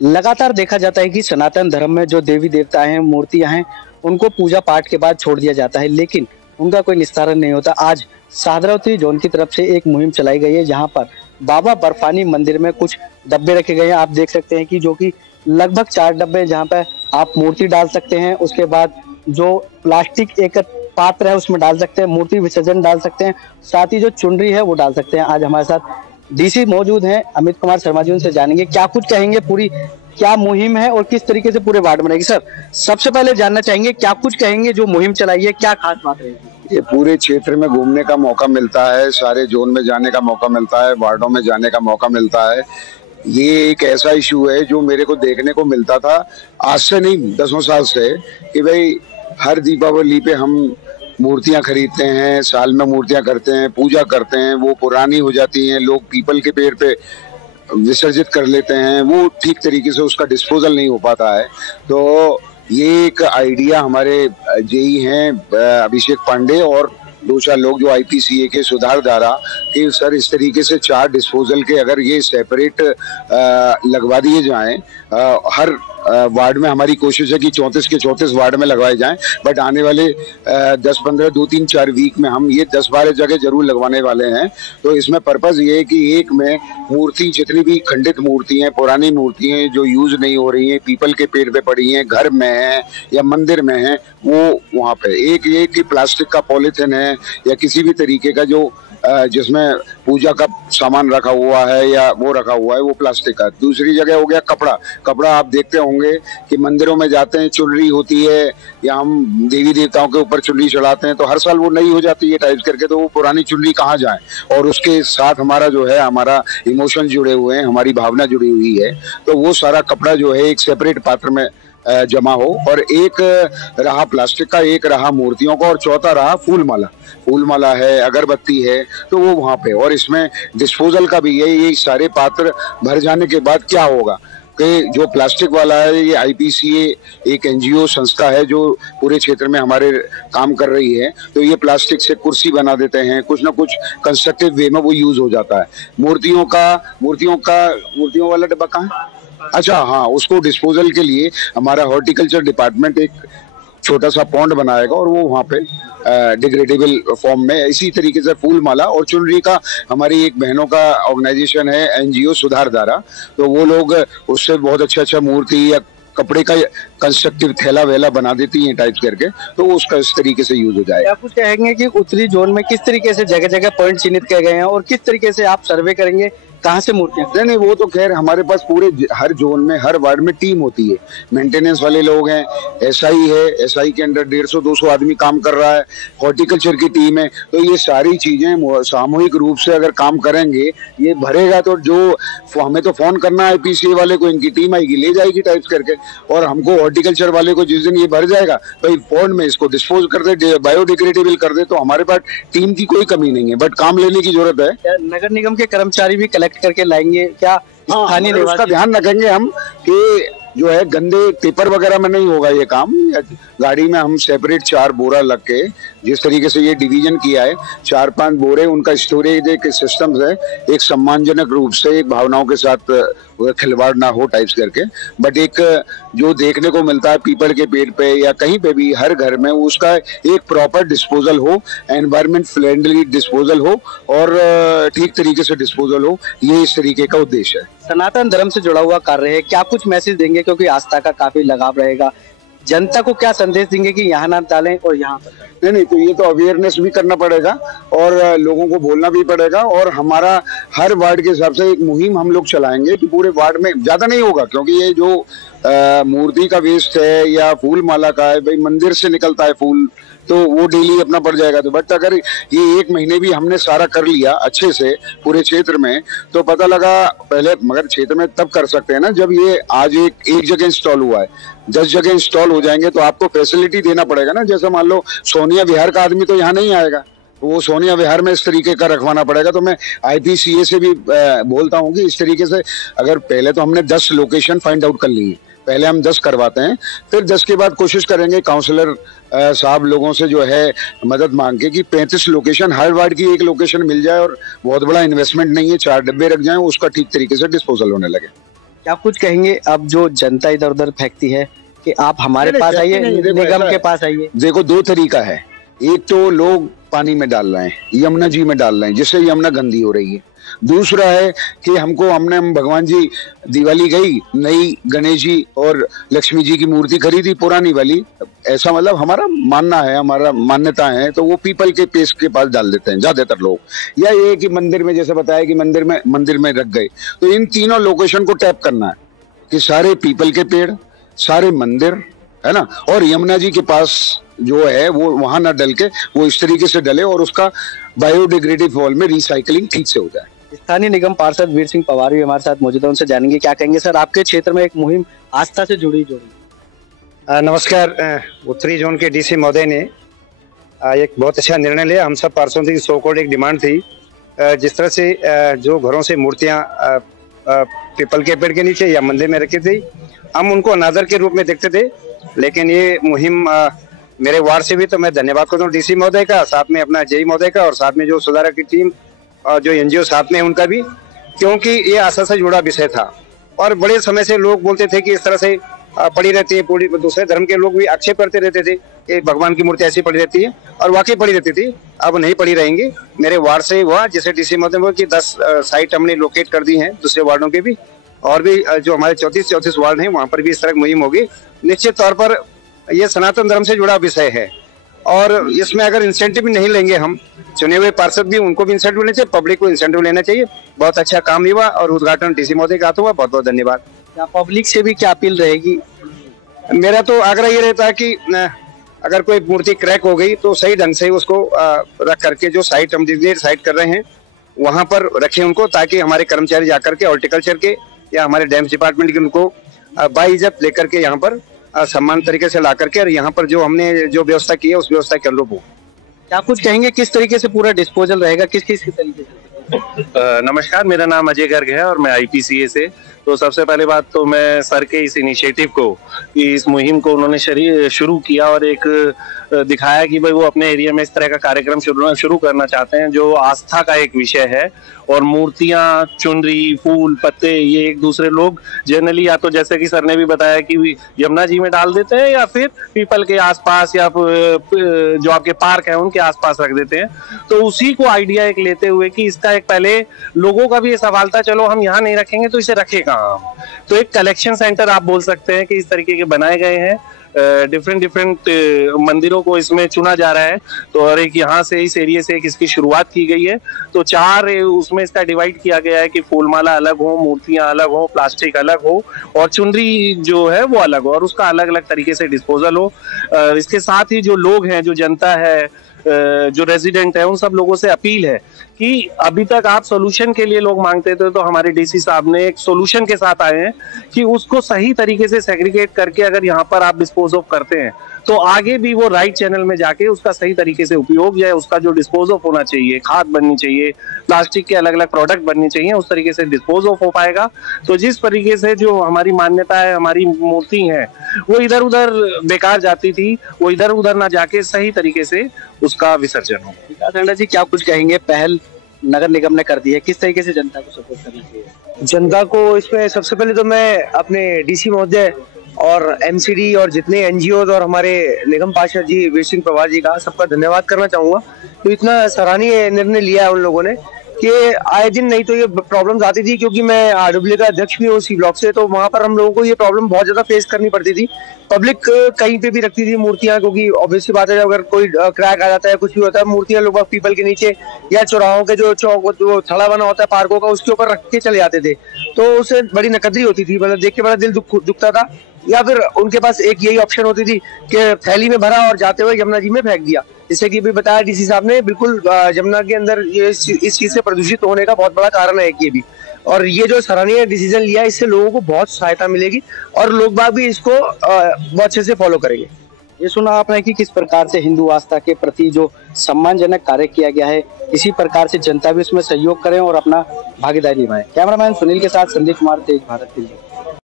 लगातार देखा जाता है कि सनातन धर्म में जो देवी देवता हैं, मूर्तियाँ हैं, उनको पूजा पाठ के बाद छोड़ दिया जाता है, लेकिन उनका कोई निस्तारण नहीं होता। आज सादरावती जोन की तरफ से एक मुहिम चलाई गई है, जहाँ पर बाबा बर्फानी मंदिर में कुछ डब्बे रखे गए हैं। आप देख सकते हैं कि जो कि लगभग 4 डब्बे हैं, जहाँ पे आप मूर्ति डाल सकते हैं। उसके बाद जो प्लास्टिक एक पात्र है उसमें डाल सकते हैं, मूर्ति विसर्जन डाल सकते हैं, साथ ही जो चुनरी है वो डाल सकते हैं। आज हमारे साथ डीसी मौजूद हैं अमित कुमार शर्मा जी, उनसे जानेंगे क्या कुछ कहेंगे, पूरी क्या मुहिम है और किस तरीके से पूरे वार्ड में रहेगी। सर, सबसे पहले जानना चाहेंगे क्या कुछ कहेंगे, जो मुहिम चलाई है क्या खास बात रहेगी। ये पूरे क्षेत्र में घूमने का मौका मिलता है, सारे जोन में जाने का मौका मिलता है, वार्डों में जाने का मौका मिलता है। ये एक ऐसा इशू है जो मेरे को देखने को मिलता था आज से नहीं, दसों साल से, कि भाई हर दीपावली पे हम मूर्तियां खरीदते हैं, साल में मूर्तियां करते हैं, पूजा करते हैं, वो पुरानी हो जाती हैं, लोग पीपल के पेड़ पे विसर्जित कर लेते हैं, वो ठीक तरीके से उसका डिस्पोजल नहीं हो पाता है। तो ये एक आइडिया हमारे जेई हैं अभिषेक पांडे और 2-4 लोग जो आईपीसीए के सुधार धारा कि सर इस तरीके से 4 डिस्पोजल के अगर ये सेपरेट लगवा दिए जाएं, हर वार्ड में हमारी कोशिश है कि 34 के 34 वार्ड में लगवाए जाएं, बट आने वाले 10-15 2-3-4 वीक में हम ये 10-12 जगह जरूर लगवाने वाले हैं। तो इसमें पर्पज ये है कि एक में मूर्ति, जितनी भी खंडित मूर्ति हैं, पुरानी मूर्ति हैं जो यूज नहीं हो रही हैं, पीपल के पेड़ पे पड़ी हैं, घर में हैं या मंदिर में हैं, वो वहाँ पे एक ये कि प्लास्टिक का पॉलीथिन है या किसी भी तरीके का जो जिसमें पूजा का सामान रखा हुआ है या वो रखा हुआ है वो प्लास्टिक का। दूसरी जगह हो गया कपड़ा। कपड़ा आप देखते होंगे कि मंदिरों में जाते हैं, चुनरी होती है या हम देवी देवताओं के ऊपर चुनरी चढ़ाते हैं तो हर साल वो नई हो जाती है टाइप करके, तो वो पुरानी चुनरी कहाँ जाए। और उसके साथ हमारा जो है, हमारा इमोशन जुड़े हुए हैं, हमारी भावना जुड़ी हुई है, तो वो सारा कपड़ा जो है एक सेपरेट पात्र में जमा हो। और एक रहा प्लास्टिक का, एक रहा मूर्तियों का और चौथा रहा फूल माला। फूल माला है, अगरबत्ती है, तो वो वहाँ पे। और इसमें डिस्पोजल का भी है, ये सारे पात्र भर जाने के बाद क्या होगा कि जो प्लास्टिक वाला है, ये आईपीसीए एक एनजीओ संस्था है जो पूरे क्षेत्र में हमारे काम कर रही है, तो ये प्लास्टिक से कुर्सी बना देते हैं, कुछ ना कुछ कंस्ट्रक्टिव वे में वो यूज हो जाता है। मूर्तियों वाला डब्बा कहाँ है? अच्छा हाँ, उसको डिस्पोजल के लिए हमारा हॉर्टिकल्चर डिपार्टमेंट एक छोटा सा पॉन्ड बनाएगा और वो वहाँ पे डिग्रेडेबल फॉर्म में। इसी तरीके से फूल माला और चुनरी का हमारी एक बहनों का ऑर्गेनाइजेशन है एनजीओ सुधार धारा, तो वो लोग उससे बहुत अच्छा मूर्ति या कपड़े का कंस्ट्रक्टिव थैला वेला बना देती हैं टाइप करके, तो उसका इस तरीके से यूज हो जाएगा। आप कुछ कहेंगे कि उत्तरी जोन में किस तरीके से जगह जगह पॉइंट चिन्हित किए गए हैं और किस तरीके से आप सर्वे करेंगे, कहाँ से मूर्तियां? नहीं, वो तो खैर हमारे पास पूरे हर जोन में, हर वार्ड में टीम होती है, मेंटेनेंस वाले लोग हैं, एसआई है, एसआई के अंडर 150-200 आदमी काम कर रहा है, हॉर्टिकल्चर की टीम है। तो ये सारी चीजें सामूहिक रूप से अगर काम करेंगे, ये भरेगा तो जो हमें तो फोन करना है आईपीसीए वाले को, इनकी टीम आएगी ले जाएगी टाइप करके, और हमको हॉर्टिकल्चर वाले को जिस दिन ये भर जाएगा तो फोन में इसको डिस्पोज कर दे, बायोडिग्रेडेबल कर दे, तो हमारे पास टीम की कोई कमी नहीं है, बट काम लेने की जरूरत है। नगर निगम के कर्मचारी भी कलेक्ट करके लाएंगे क्या? स्थानीय उसका ध्यान रखेंगे हम कि जो है गंदे पेपर वगैरह में नहीं होगा ये काम। गाड़ी में हम सेपरेट 4 बोरा लग के, जिस तरीके से ये डिवीजन किया है, 4-5 बोरे, उनका स्टोरेज एक सिस्टम है, एक सम्मानजनक रूप से, एक भावनाओं के साथ खिलवाड़ ना हो टाइप्स करके। बट एक जो देखने को मिलता है पीपल के पेड़ पे या कहीं पे भी, हर घर में उसका एक प्रॉपर डिस्पोजल हो, एनवायरमेंट फ्रेंडली डिस्पोजल हो और ठीक तरीके से डिस्पोजल हो, ये इस तरीके का उद्देश्य है। सनातन धर्म से जुड़ा हुआ कार्य है, क्या कुछ मैसेज देंगे, क्योंकि आस्था का काफी लगाव रहेगा, जनता को क्या संदेश देंगे कि यहाँ ना डालें और यहाँ पर? नहीं, तो ये तो अवेयरनेस भी करना पड़ेगा और लोगों को बोलना भी पड़ेगा। और हमारा हर वार्ड के हिसाब से एक मुहिम हम लोग चलाएंगे कि पूरे वार्ड में, ज्यादा नहीं होगा क्योंकि ये जो मूर्ति का वेस्ट है या फूल माला का है, भाई मंदिर से निकलता है फूल, तो वो डेली अपना पड़ जाएगा। तो बट अगर ये 1 महीने भी हमने सारा कर लिया अच्छे से पूरे क्षेत्र में, तो पता लगा पहले, मगर क्षेत्र में तब कर सकते हैं ना जब ये आज एक जगह इंस्टॉल हुआ है, 10 जगह इंस्टॉल हो जाएंगे तो आपको फैसिलिटी देना पड़ेगा ना। जैसे मान लो सोनिया विहार का आदमी तो यहाँ नहीं आएगा, तो वो सोनिया विहार में इस तरीके का रखवाना पड़ेगा। तो मैं आईपीसीए से भी बोलता हूँ कि इस तरीके से, अगर पहले तो हमने 10 लोकेशन फाइंड आउट कर ली है, पहले हम 10 करवाते हैं, फिर 10 के बाद कोशिश करेंगे काउंसलर साहब लोगों से जो है मदद मांग के कि 35 लोकेशन, हर वार्ड की एक लोकेशन मिल जाए और बहुत बड़ा इन्वेस्टमेंट नहीं है, 4 डब्बे रख जाएं, उसका ठीक तरीके से डिस्पोजल होने लगे। क्या कुछ कहेंगे अब जो जनता इधर उधर फेंकती है कि आप हमारे नहीं, पास नहीं, आइए, नहीं, देखो निगम ऐसा के है। पास आइए? देखो दो तरीका है, एक तो लोग पानी में डाल रहे हैं, यमुना जी में डाल रहे हैं, जिससे यमुना गंदी हो रही है। दूसरा है कि हम भगवान जी, दिवाली गई, नई गणेश जी और लक्ष्मी जी की मूर्ति खरीदी पुरानी वाली, ऐसा मतलब हमारा मानना है, हमारा मान्यता है, तो वो पीपल के पेड़ के पास डाल देते हैं ज्यादातर लोग। या ये कि मंदिर में, जैसे बताया कि मंदिर में रख गए, तो इन तीनों लोकेशन को टैप करना है कि सारे पीपल के पेड़, सारे मंदिर, है ना, और यमुना जी के पास जो है वो वहां ना डल के वो इस तरीके से डले और उसका बायोडिग्रेडेबल फॉल में रिसाइकलिंग ठीक से हो जाए। स्थानीय निगम पार्षद वीर सिंह पवार भी हमारे साथ मौजूद है, उनसे जानेंगे क्या कहेंगे। सर, आपके क्षेत्र में एक मुहिम आस्था से जुड़ी नमस्कार। उत्तरी जोन के डीसी महोदय ने एक बहुत अच्छा निर्णय लिया। हम सब पार्षदों की सो कॉल्ड एक डिमांड थी, जिस तरह से जो घरों से मूर्तियां पीपल के पेड़ के नीचे या मंदिर में रखी थी, हम उनको अनादर के रूप में देखते थे। लेकिन ये मुहिम मेरे वार्ड से भी, तो मैं धन्यवाद करता हूँ डीसी महोदय का, साथ में अपना जेई महोदय का, और साथ में जो सुधारक की टीम और जो एनजीओ साथ में उनका भी, क्योंकि ये आस्था से जुड़ा विषय था। और बड़े समय से लोग बोलते थे कि इस तरह से पड़ी रहती है, पूरी दूसरे धर्म के लोग भी आक्षेप करते रहते थे कि भगवान की मूर्ति ऐसी पड़ी रहती है, और वाकई पड़ी रहती थी। अब नहीं पड़ी रहेंगी। मेरे वार्ड से हुआ, जैसे डीसी महोदय ने कि 10 साइट हमने लोकेट कर दी हैं दूसरे वार्डों के भी, और भी जो हमारे 34 वार्ड हैं वहां पर भी इस तरह की मुहिम होगी। निश्चित तौर पर यह सनातन धर्म से जुड़ा विषय है, और इसमें अगर इंसेंटिव भी नहीं लेंगे हम, चुने हुए पार्षद भी, उनको भी इंसेंटिव लेना चाहिए, पब्लिक को इंसेंटिव लेना चाहिए। बहुत अच्छा काम हुआ और उद्घाटन डीसी महोदय का हुआ। बहुत बहुत धन्यवाद। क्या पब्लिक से भी क्या अपील रहेगी? मेरा तो आग्रह ये रहता है कि अगर कोई मूर्ति क्रैक हो गई तो सही ढंग से उसको रख करके, जो साइट हम साइट कर रहे हैं वहां पर रखें उनको, ताकि हमारे कर्मचारी जाकर के हॉर्टिकल्चर के या हमारे डैम्स डिपार्टमेंट के उनको बाइज्जत लेकर के यहाँ पर सम्मान तरीके से ला करके, और यहाँ पर जो हमने जो व्यवस्था की है उस व्यवस्था के अनुरूप हो। क्या कुछ कहेंगे किस तरीके से पूरा डिस्पोजल रहेगा, किस किस तरीके से? नमस्कार, मेरा नाम अजय गर्ग है और मैं आईपीसीए से। तो सबसे पहले बात तो मैं सर के इस इनिशिएटिव को, इस मुहिम को उन्होंने शुरू किया और एक दिखाया कि भाई वो अपने एरिया में इस तरह का कार्यक्रम शुरू करना चाहते हैं जो आस्था का एक विषय है। और मूर्तियां, चुनरी, फूल, पत्ते, ये एक दूसरे लोग जनरली या तो जैसे कि सर ने भी बताया कि यमुना जी में डाल देते हैं, या फिर पीपल के आसपास या जो आपके पार्क है उनके आसपास रख देते हैं। तो उसी को आइडिया एक लेते हुए कि इसका एक, पहले लोगों का भी ये सवाल था, चलो हम यहाँ नहीं रखेंगे तो इसे रखे कहाँ। तो एक कलेक्शन सेंटर आप बोल सकते हैं कि इस तरीके के बनाए गए हैं। डिफरेंट मंदिरों को इसमें चुना जा रहा है। तो और एक यहाँ से, इस एरिया से एक इसकी शुरुआत की गई है। तो 4 उसमें इसका डिवाइड किया गया है कि फूलमाला अलग हो, मूर्तियां अलग हो, प्लास्टिक अलग हो, और चुनरी जो है वो अलग हो, और उसका अलग अलग तरीके से डिस्पोजल हो। इसके साथ ही जो लोग हैं, जो जनता है, जो रेजिडेंट है, उन सब लोगों से अपील है कि अभी तक आप सोल्यूशन के लिए लोग मांगते थे, तो हमारे डीसी साहब ने एक सोल्यूशन के साथ आए हैं कि उसको सही तरीके से सेग्रीगेट करके अगर यहाँ पर आप डिस्पोज ऑफ करते हैं तो आगे भी वो राइट चैनल में जाके उसका सही तरीके से उपयोग, या उसका जो डिस्पोज ऑफ होना चाहिए, खाद बननी चाहिए, प्लास्टिक के अलग अलग प्रोडक्ट बननी चाहिए, उस तरीके से डिस्पोज ऑफ हो पाएगा। तो जिस तरीके से जो हमारी मान्यता है, हमारी मूर्ति है, वो इधर उधर बेकार जाती थी, वो इधर उधर ना जाके सही तरीके से उसका विसर्जन हो। विकास अंडा जी, क्या कुछ कहेंगे? पहल नगर निगम ने कर दी है, किस तरीके से जनता को सपोर्ट करना चाहिए? जनता को इसमें सबसे पहले तो मैं अपने डीसी महोदय और एमसीडी और जितने एनजीओ और हमारे निगम पार्षद जी वीर सिंह पवार जी का सबका धन्यवाद करना चाहूंगा। तो इतना सराहनीय निर्णय लिया है उन लोगों ने कि आए दिन नहीं तो ये प्रॉब्लम्स आती थी, क्योंकि मैं आरडब्ल्यू का अध्यक्ष भी हूँ सी ब्लॉक से, तो वहां पर हम लोगों को ये प्रॉब्लम बहुत ज्यादा फेस करनी पड़ती थी। पब्लिक कहीं पे भी रखती थी मूर्तियां, क्योंकि ऑब्वियसली बात है अगर कोई क्रैक आ जाता है, कुछ भी होता है, मूर्तियां लोग पीपल के नीचे या चौराहों के जो चौक, जो थड़ा बना होता है पार्कों का, उसके ऊपर रख के चले जाते थे। तो उससे बड़ी नकदरी होती थी, मतलब देख के बड़ा दिल दुखता था। या फिर उनके पास एक यही ऑप्शन होती थी कि थैली में भरा और जाते हुए यमुना जी में फेंक दिया। जैसे कि भी बताया डीसी साहब ने, बिल्कुल यमुना के अंदर ये इस चीज से प्रदूषित होने का बहुत बड़ा कारण है ये भी। और ये जो सराहनीय डिसीजन लिया, इससे लोगों को बहुत सहायता मिलेगी और लोग बाग भी इसको बहुत अच्छे से फॉलो करेंगे। ये सुना आपने कि किस प्रकार से हिंदू आस्था के प्रति जो सम्मानजनक कार्य किया गया है, इसी प्रकार से जनता भी उसमें सहयोग करें और अपना भागीदारी निभाए। कैमरामैन सुनील के साथ संदीप कुमार, तेज भारत के लिए।